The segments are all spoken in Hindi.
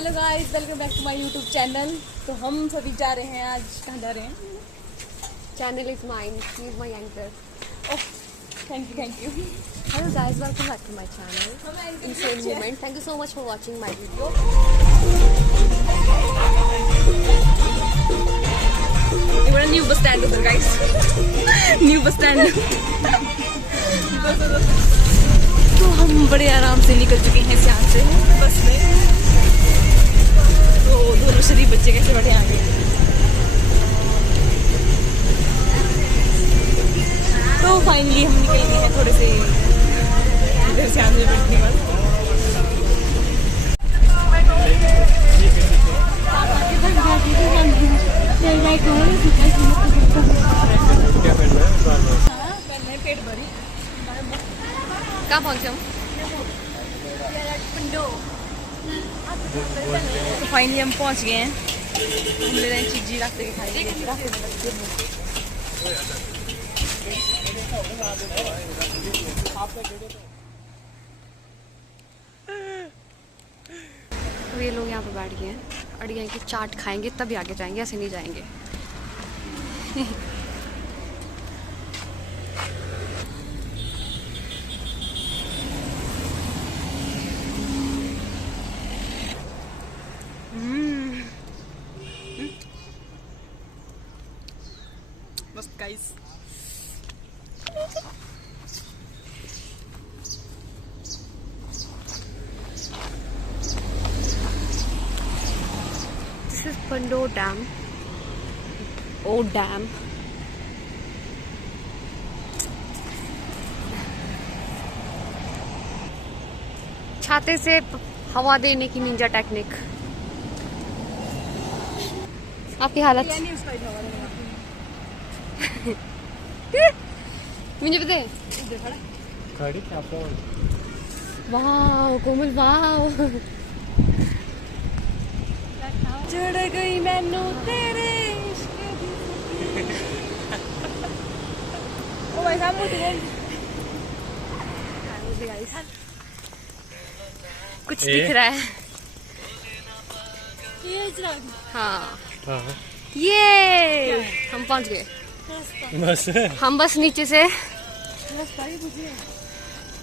Hello guys, welcome back to my YouTube channel. तो हम सभी जा रहे हैं, आज कहाँ जा रहे हैं? Channel is mine. He is my anchor. Oh, thank you. Hello guys, welcome back to my channel. Insane moment. Thank you so much for watching my video. ये बड़ा न्यू बस स्टैंड उधर गाइस, न्यू बस स्टैंड। तो हम बड़े आराम से निकल चुके हैं यहाँ से बस में। तो दोनों शरीफ बच्चे कैसे बैठे आगे। तो फाइनली हम निकल गए हैं थोड़े से इधर से आगे बैठने के बाद। पेट भरी कहाँ पहुँचे हम? पंडोह। तो फाइनली हम पहुंच गए हैं। हम ले रहे हैं चीजी रास्ते के खाएंगे। तो ये लोग यहाँ पे बैठ गए हैं और ये कि चाट खाएंगे तभी आगे जाएंगे, ऐसे नहीं जाएंगे। मस्त guys. This is Pandoh Dam. Oh dam. छाते से हवा देने की निंजा टेक्निक। आपकी हालत मुझे पता है। वाह कोमल, वाह चढ़ गई मैनू तेरे ओ भाई साहब कुछ दिख रहा है। ये हाँ ये हम पहुंच गए बस। हम बस नीचे से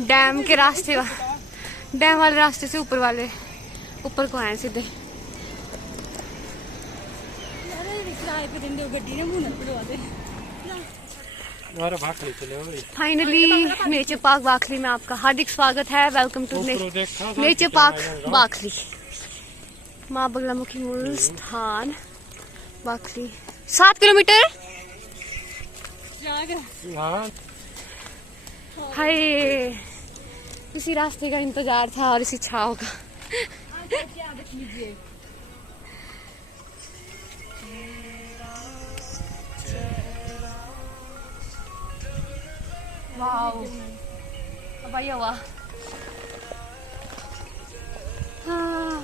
डैम के रास्ते, डैम वाले रास्ते से ऊपर को आए सीधे। फाइनली नेचर पार्क बाखली में आपका हार्दिक स्वागत है। Welcome to Nature Park Bakhli, माँ बगलामुखी मूल स्थान बाखली। 7 किलोमीटर। हाय, इसी रास्ते का इंतजार था और इसी छाव का। वाओ, अब आइए हुआ। हाँ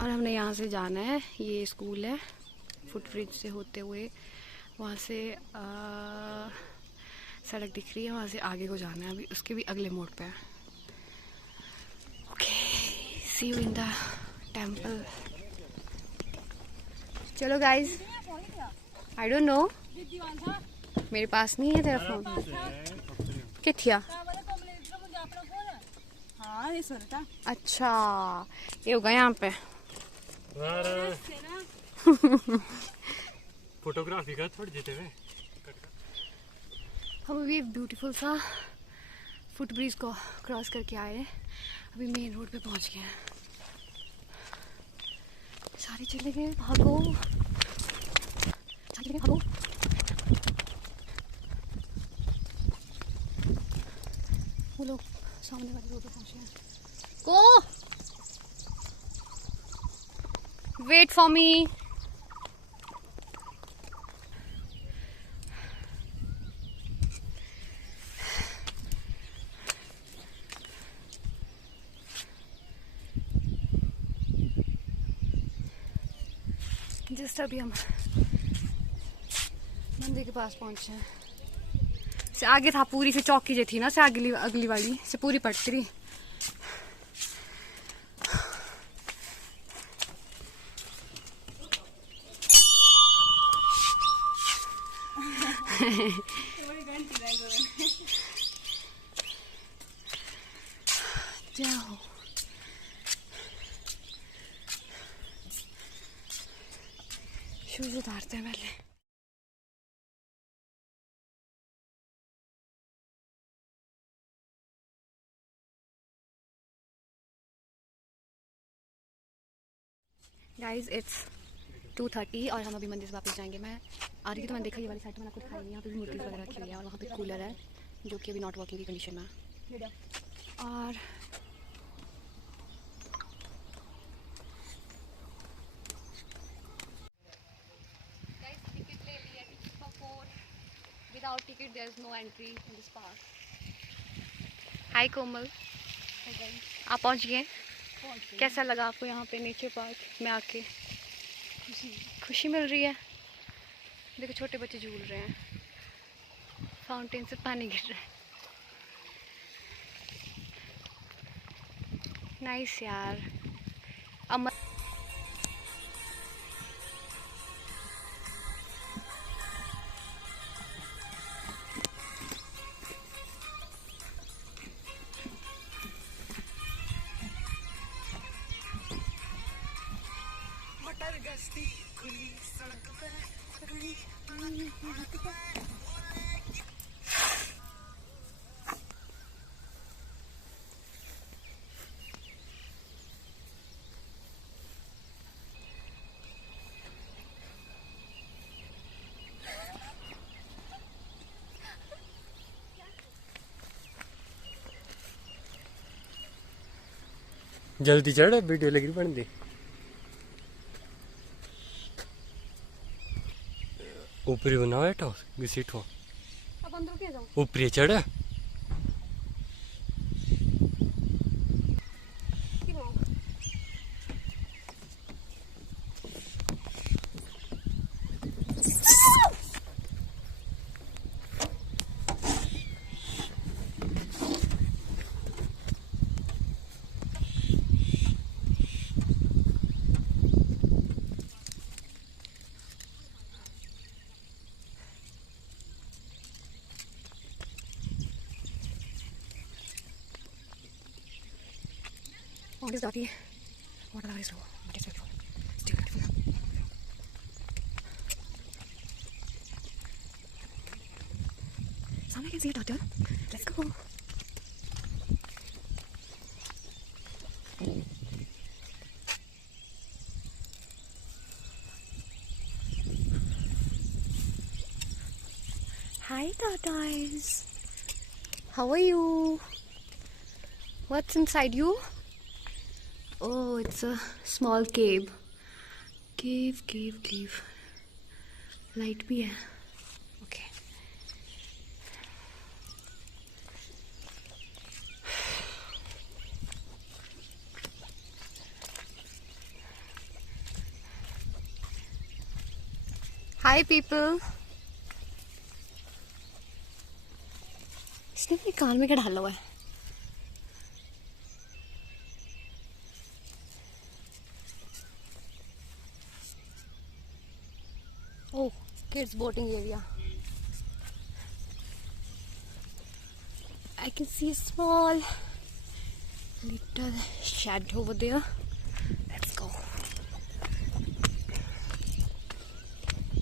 और हमने यहाँ से जाना है। ये स्कूल है, फुटब्रिज से होते हुए वहाँ से सड़क दिख रही है, वहाँ से आगे को जाना है। अभी उसके भी अगले मोड़ पे है। Okay, see you in the temple. चलो गाइज, आई डोंट नो, मेरे पास नहीं है तेरा फोन। किथिया? अच्छा, ये होगा यहाँ पे। फोटोग्राफी का थोड़ी जीते हुए हम अभी ब्यूटीफुल सा फुटब्रिज को क्रॉस करके आए। अभी मेन रोड पे पहुंच गए हैं। सारे चले गए, भागो भागो। वो लोग सामने वाले रोड पे पहुंचे हैं। को वेट फॉर मी। जस्ट अभी हम मंदिर के पास पहुंचे हैं। से आगे था पूरी से चौकी जो थी ना, से अगली अगली वाली से पूरी पड़ती रही। जाओ शूज उतारते हैं पहले। गाइज इट्स 2:30 और हम अभी मंदिर से वापस जाएंगे। मैं आ रही थी तो मैंने देखा ये वाली साइड में कुछ खाई नहीं। यहाँ पे भी मूर्ति वगैरह रखी हुई है और वहाँ पे कूलर है जो कि अभी नॉट वर्किंग की कंडीशन में है। और टिकट ले ली है, ticket for 4। Without ticket there is no entry in this park. Hi Komal, आप पहुँच गए? कैसा लगा आपको यहाँ पे नेचर पार्क में आके? खुशी मिल रही है। देखो छोटे बच्चे झूल रहे हैं, फाउंटेन से पानी गिर रहा है। नाइस यार। अमर जल्दी चढ़, वीडियो लगी बन दे। ऊपरी बना बैठो घसीटो, अब अंदर के जाओ। ऊपरी चढ़। Water is dirty. Water level is low, but it's beautiful. Still beautiful. Someone can see a turtle. Let's go. Hi tortoise. How are you? What's inside you? Oh, it's a small cave. Cave. Light भी है. Okay. Hi people. इसने अपने कान में क्या डाला हुआ है? Oh, kids boating area. I can see a small little shed over there. Let's go.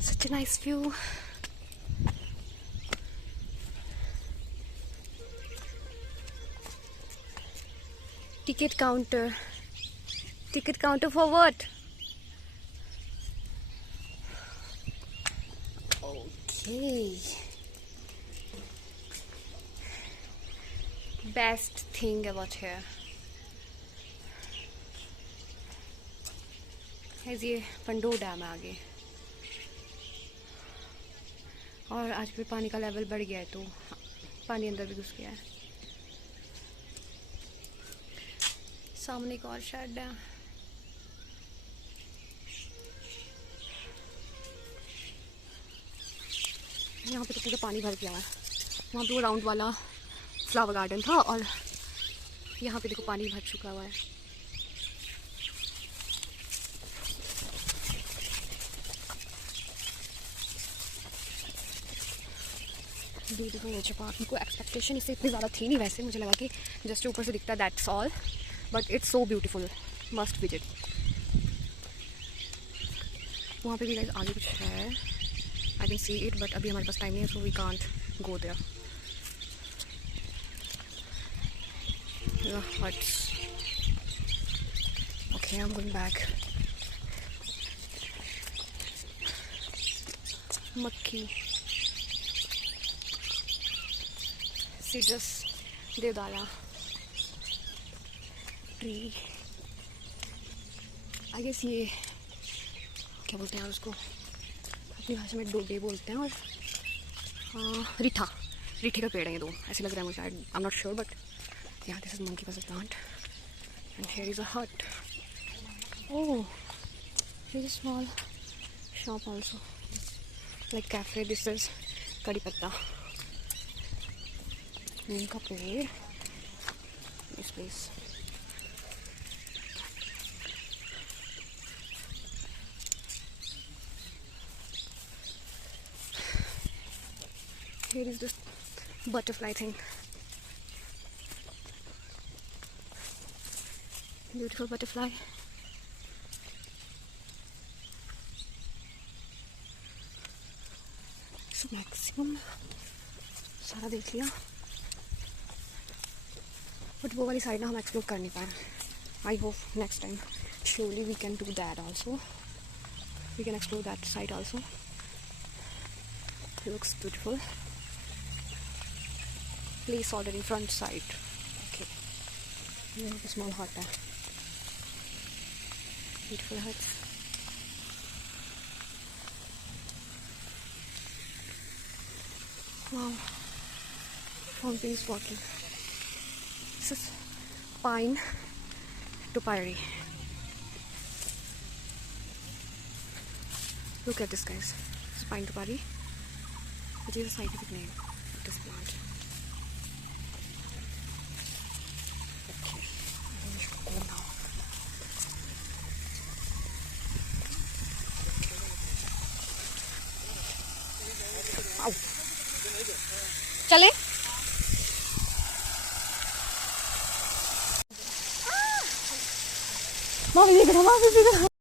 Such a nice view. Ticket counter. Ticket counter for what? Okay. Best thing about here is ये पंडोह डैम है आगे, और आज भी पानी का लेवल बढ़ गया है तो पानी अंदर भी घुस गया है। सामने एक और शेड है। यहाँ पे तो पूरा पानी भर गया हुआ है। वहाँ पे वो राउंड वाला फ्लावर गार्डन था और यहाँ पे देखो पानी भर चुका हुआ है। Beautiful nature park. मेरे को एक्सपेक्टेशन इससे इतनी ज़्यादा थी नहीं, वैसे मुझे लगा कि जस्ट ऊपर से दिखता है, that's all, but it's so beautiful, must visit. वहाँ पे भी गाइस आगे कुछ है, I can see it, but अभी हमारे पास टाइम नहीं है, so we can't go there. The huts. Okay, I'm going back. मक्खी, सिट्रस, देवदारा ट्री, आई गेस ये क्या बोलते हैं उसको, अपनी भाषा में डोडे बोलते हैं, और रीठा, रीठे का पेड़ है ये दो, ऐसे लग रहा है मुझे, I am not sure, but yeah, this is monkey puzzle plant, and here is a hut. Oh, here is a small shop also, like cafe. This is kadi patta, neem ka ped, this place. Here is this butterfly thing. Beautiful butterfly. So maximum सारा देख लिया, बट वो वाली साइड ना हम एक्सप्लोर कर नहीं पाए। I hope next time surely we can do that also. We can explore that side also. It looks beautiful. Place already front side. Okay. There is a small hut. Beautiful huts. Wow. Fountain is walking. This is pine topiary. Look at this, guys. This is pine topiary, which is a scientific name of this plant. Okay, we should go now. Ow. चले माँ भी देखा, माँ भी देखा।